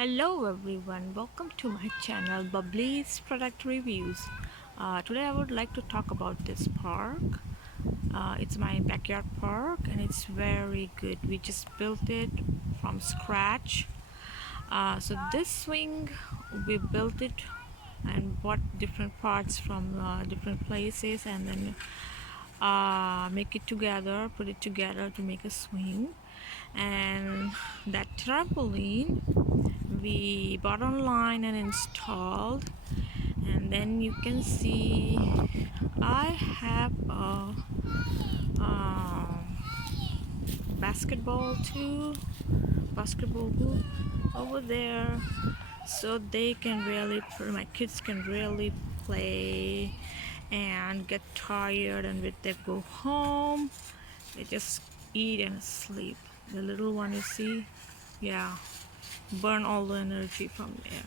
Hello everyone, welcome to my channel Bubbly's Product Reviews. Today I would like to talk about this park. It's my backyard park and it's very good. We just built it from scratch. So this swing, we built it and bought different parts from different places and then make it together, put it together to make a swing. And that trampoline we bought online and installed, and then you can see I have a basketball hoop over there, so they can really, my kids can really play and get tired, and when they go home they just eat and sleep. The little one, you see, yeah, burn all the energy from there.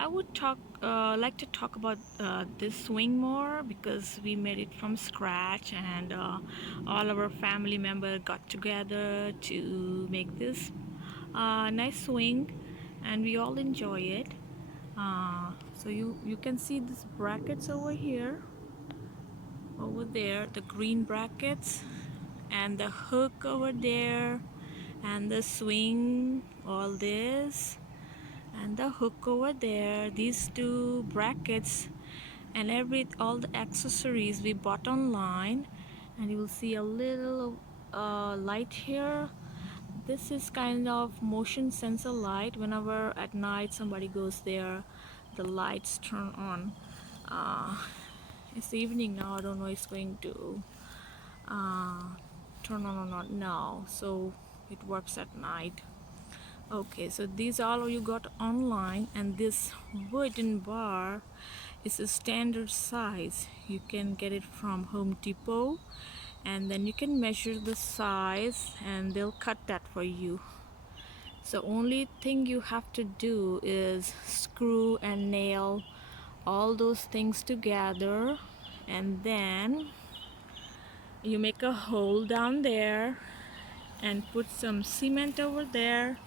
I would like to talk about this swing more because we made it from scratch, and all our family members got together to make this nice swing, and we all enjoy it. So you can see these brackets over here, over there, the green brackets, and the hook over there, and the swing, all this, and the hook over there, these two brackets, and all the accessories we bought online. And you will see a little light here. This is kind of motion sensor light. Whenever at night somebody goes there, the lights turn on. It's evening now, I don't know it's going to uh, turn on or not now, so it works at night. Okay, so these all you got online, and this wooden bar is a standard size. You can get it from Home Depot, and then you can measure the size and they'll cut that for you. So only thing you have to do is screw and nail all those things together, and then you make a hole down there and put some cement over there,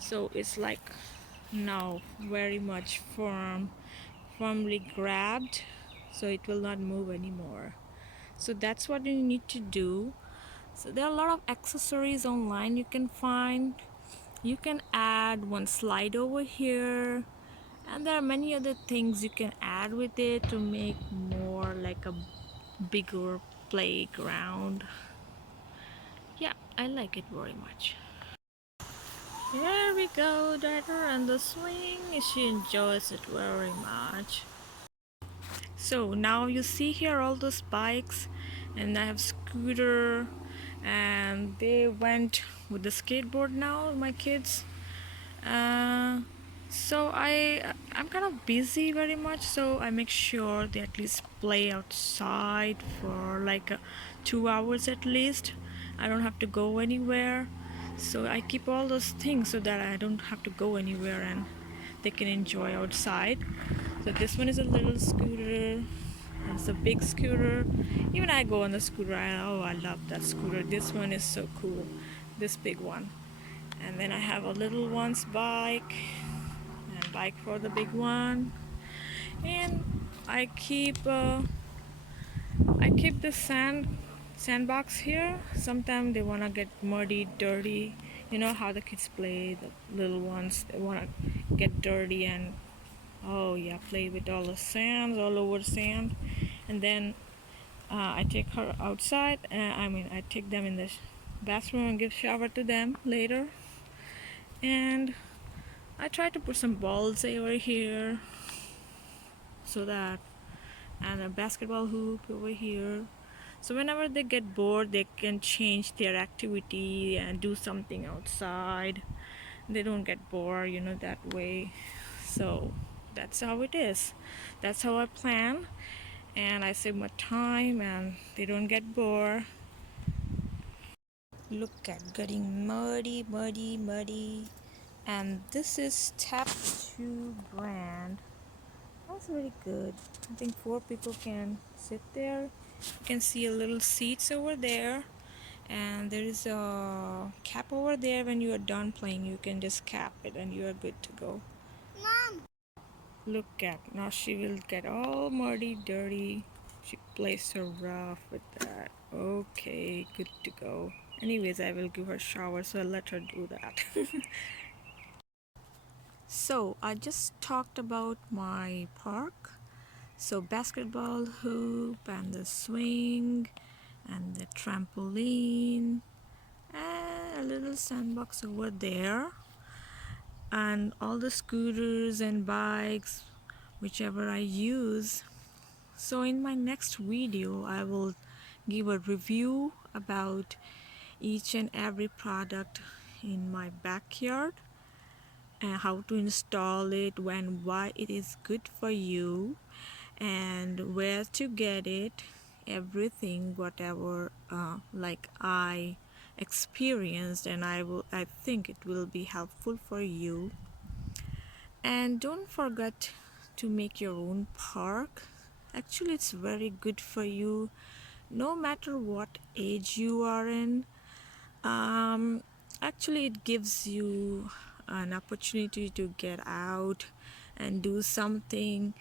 so it's like now very much firmly grabbed, so it will not move anymore. So that's what you need to do. So there are a lot of accessories online you can find. You can add one slide over here, and there are many other things you can add with it to make more like a bigger playground. Yeah, I like it very much. Here we go, daughter on the swing. She enjoys it very much. So now you see here all those bikes, and I have scooter, and they went with the skateboard now, my kids. So I'm kind of busy very much, so I make sure they at least play outside for like 2 hours at least. I don't have to go anywhere, so I keep all those things so that I don't have to go anywhere and they can enjoy outside. So this one is a little scooter. It's a big scooter. Even I go on the scooter. I love that scooter. This one is so cool. This big one. And then I have a little one's bike, and bike for the big one. And I keep the sandbox here. Sometimes they wanna get muddy, dirty. You know how the kids play, the little ones. They wanna get dirty and oh yeah, play with all the sand, all over sand. And then I take her outside. I take them in the bathroom and give shower to them later. And I try to put some balls over here, so that, and a basketball hoop over here. So whenever they get bored, they can change their activity and do something outside. They don't get bored, that way. So that's how it is. That's how I plan, and I save my time and they don't get bored. Look at getting muddy, muddy, muddy. And this is STEP2 brand. That's very good. I think 4 people can sit there. You can see a little seats over there, and there is a cap over there. When you are done playing, you can just cap it and you are good to go. Mom! Look at, now she will get all muddy, dirty. She plays so rough with that. Okay, good to go. Anyways, I will give her a shower, so I'll let her do that. So I just talked about my park. So basketball hoop and the swing and the trampoline and a little sandbox over there, and all the scooters and bikes, whichever I use. So in my next video I will give a review about each and every product in my backyard, and how to install it, when, why it is good for you, and where to get it, everything, whatever like I experienced, and I think it will be helpful for you. And don't forget to make your own park. Actually, it's very good for you no matter what age you are in. Actually, it gives you an opportunity to get out and do something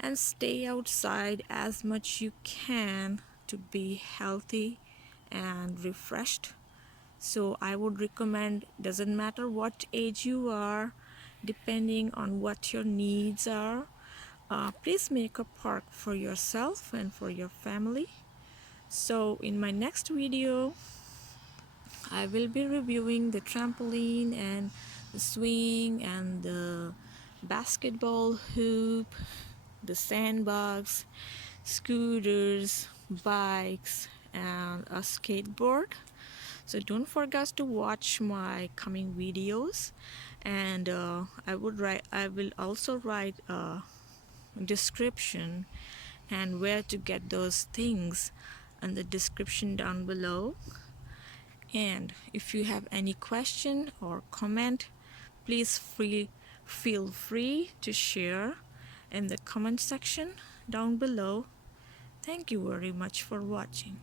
and stay outside as much you can to be healthy and refreshed. So I would recommend, doesn't matter what age you are, depending on what your needs are, please make a park for yourself and for your family. So in my next video I will be reviewing the trampoline and the swing and the basketball hoop, the sandbox, scooters, bikes, and a skateboard. So don't forget to watch my coming videos, and I will also write a description and where to get those things in the description down below. And if you have any question or comment, please feel free to share in the comment section down below. Thank you very much for watching.